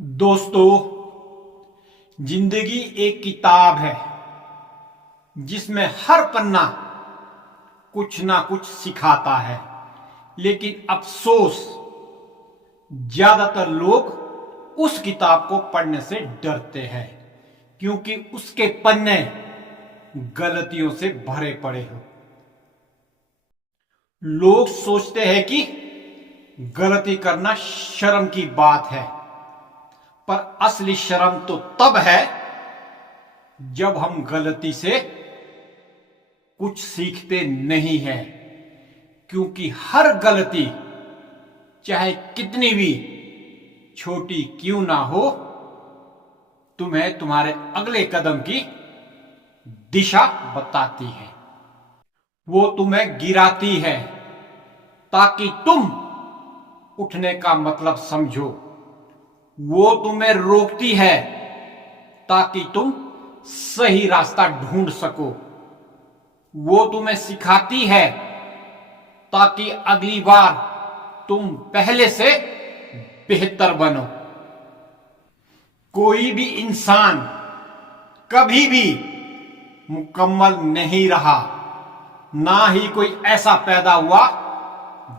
दोस्तों, जिंदगी एक किताब है जिसमें हर पन्ना कुछ ना कुछ सिखाता है। लेकिन अफसोस, ज्यादातर लोग उस किताब को पढ़ने से डरते हैं क्योंकि उसके पन्ने गलतियों से भरे पड़े हो। लोग सोचते हैं कि गलती करना शर्म की बात है, पर असली शर्म तो तब है जब हम गलती से कुछ सीखते नहीं हैं। क्योंकि हर गलती, चाहे कितनी भी छोटी क्यों ना हो, तुम्हें तुम्हारे अगले कदम की दिशा बताती है। वो तुम्हें गिराती है ताकि तुम उठने का मतलब समझो। वो तुम्हें रोकती है ताकि तुम सही रास्ता ढूंढ सको। वो तुम्हें सिखाती है ताकि अगली बार तुम पहले से बेहतर बनो। कोई भी इंसान कभी भी मुकम्मल नहीं रहा, ना ही कोई ऐसा पैदा हुआ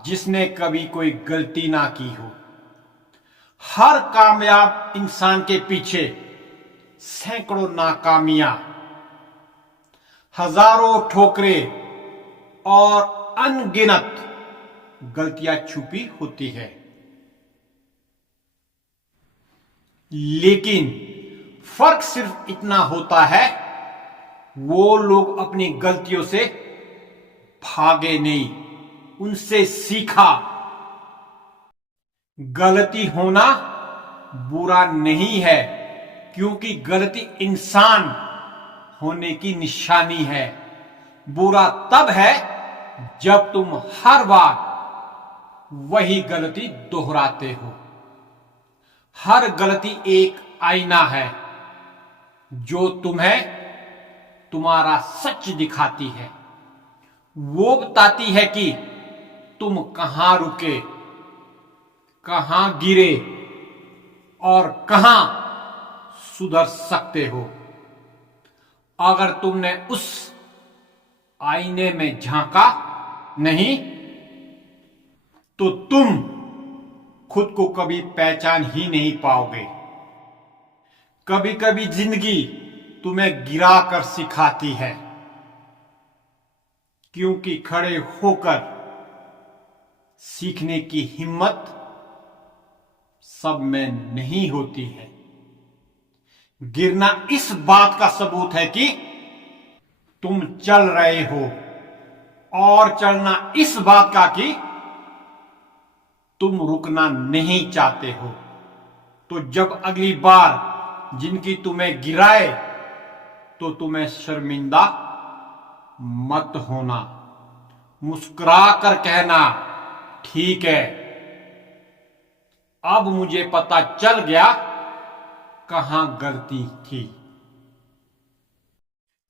जिसने कभी कोई गलती ना की हो। हर कामयाब इंसान के पीछे सैकड़ों नाकामियां, हजारों ठोकरें और अनगिनत गलतियां छुपी होती है। लेकिन फर्क सिर्फ इतना होता है, वो लोग अपनी गलतियों से भागे नहीं, उनसे सीखा। गलती होना बुरा नहीं है, क्योंकि गलती इंसान होने की निशानी है। बुरा तब है जब तुम हर बार वही गलती दोहराते हो। हर गलती एक आईना है जो तुम्हें तुम्हारा सच दिखाती है। वो बताती है कि तुम कहां रुके, कहां गिरे और कहां सुधर सकते हो। अगर तुमने उस आईने में झांका नहीं तो तुम खुद को कभी पहचान ही नहीं पाओगे। कभी कभी जिंदगी तुम्हें गिरा कर सिखाती है, क्योंकि खड़े होकर सीखने की हिम्मत सब में नहीं होती है। गिरना इस बात का सबूत है कि तुम चल रहे हो, और चलना इस बात का कि तुम रुकना नहीं चाहते हो। तो जब अगली बार जिंदगी तुम्हें गिराए तो तुम्हें शर्मिंदा मत होना। मुस्कुरा कर कहना, ठीक है, अब मुझे पता चल गया कहां गलती थी।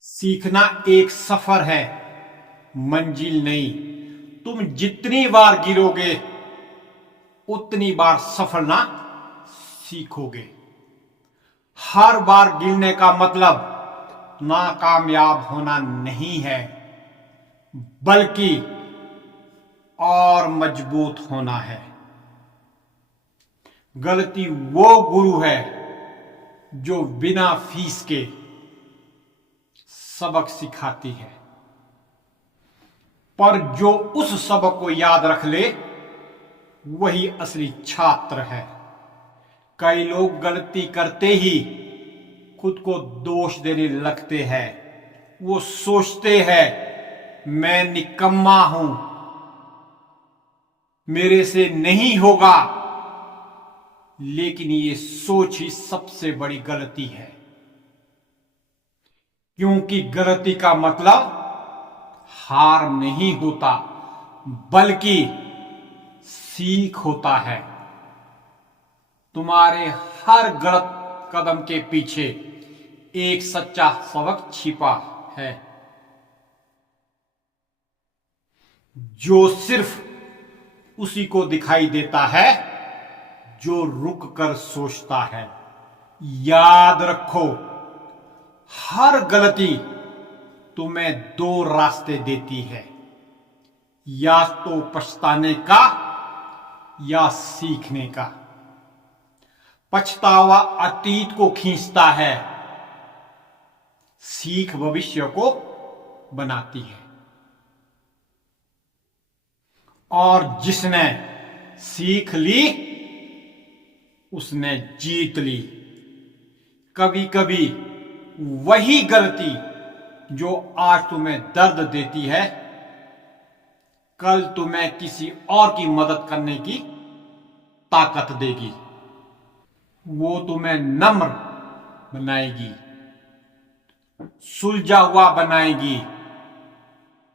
सीखना एक सफर है, मंजिल नहीं। तुम जितनी बार गिरोगे उतनी बार सफलना सीखोगे। हर बार गिरने का मतलब नाकामयाब होना नहीं है, बल्कि और मजबूत होना है। गलती वो गुरु है जो बिना फीस के सबक सिखाती है, पर जो उस सबक को याद रख ले वही असली छात्र है। कई लोग गलती करते ही खुद को दोष देने लगते हैं। वो सोचते हैं, मैं निकम्मा हूं, मेरे से नहीं होगा। लेकिन ये सोच ही सबसे बड़ी गलती है, क्योंकि गलती का मतलब हार नहीं होता, बल्कि सीख होता है। तुम्हारे हर गलत कदम के पीछे एक सच्चा सबक छिपा है, जो सिर्फ उसी को दिखाई देता है जो रुक कर सोचता है। याद रखो, हर गलती तुम्हें दो रास्ते देती है, या तो पछताने का या सीखने का। पछतावा अतीत को खींचता है, सीख भविष्य को बनाती है। और जिसने सीख ली उसने जीत ली। कभी कभी वही गलती जो आज तुम्हें दर्द देती है, कल तुम्हें किसी और की मदद करने की ताकत देगी। वो तुम्हें नम्र बनाएगी, सुलझा हुआ बनाएगी,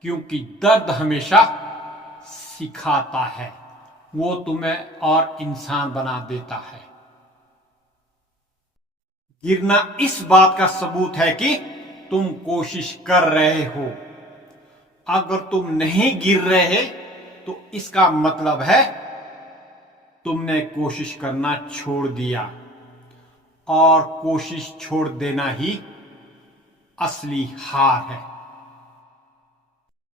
क्योंकि दर्द हमेशा सिखाता है। वो तुम्हें और इंसान बना देता है। गिरना इस बात का सबूत है कि तुम कोशिश कर रहे हो। अगर तुम नहीं गिर रहे तो इसका मतलब है तुमने कोशिश करना छोड़ दिया, और कोशिश छोड़ देना ही असली हार है।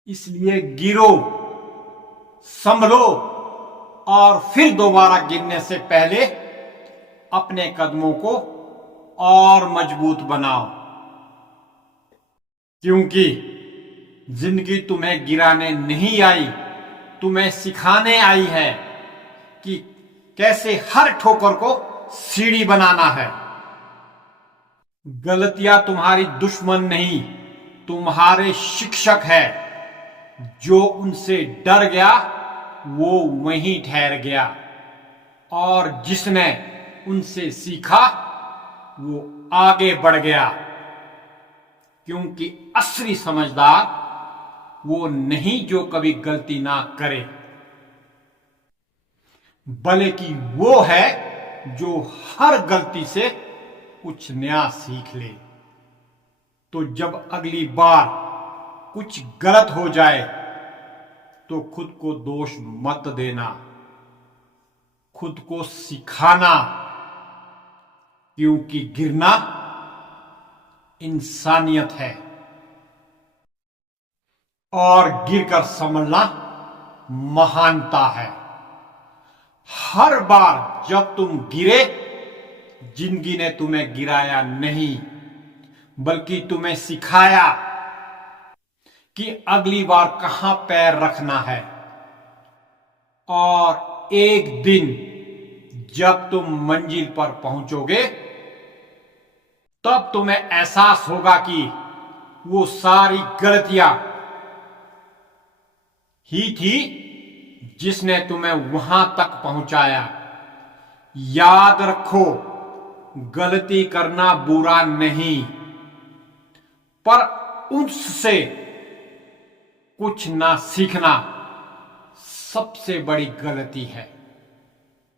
इसलिए गिरो, संभलो, और फिर दोबारा गिरने से पहले अपने कदमों को और मजबूत बनाओ, क्योंकि जिंदगी तुम्हें गिराने नहीं आई, तुम्हें सिखाने आई है कि कैसे हर ठोकर को सीढ़ी बनाना है। गलतियां तुम्हारी दुश्मन नहीं, तुम्हारे शिक्षक है। जो उनसे डर गया वो वहीं ठहर गया, और जिसने उनसे सीखा वो आगे बढ़ गया। क्योंकि असली समझदार वो नहीं जो कभी गलती ना करे, बल्कि वो है जो हर गलती से कुछ नया सीख ले। तो जब अगली बार कुछ गलत हो जाए तो खुद को दोष मत देना, खुद को सिखाना, क्योंकि गिरना इंसानियत है और गिरकर संभलना महानता है। हर बार जब तुम गिरे, जिंदगी ने तुम्हें गिराया नहीं, बल्कि तुम्हें सिखाया कि अगली बार कहां पैर रखना है। और एक दिन जब तुम मंजिल पर पहुंचोगे, तब तुम्हें एहसास होगा कि वो सारी गलतियां ही थी जिसने तुम्हें वहां तक पहुंचाया। याद रखो, गलती करना बुरा नहीं, पर उससे कुछ ना सीखना सबसे बड़ी गलती है।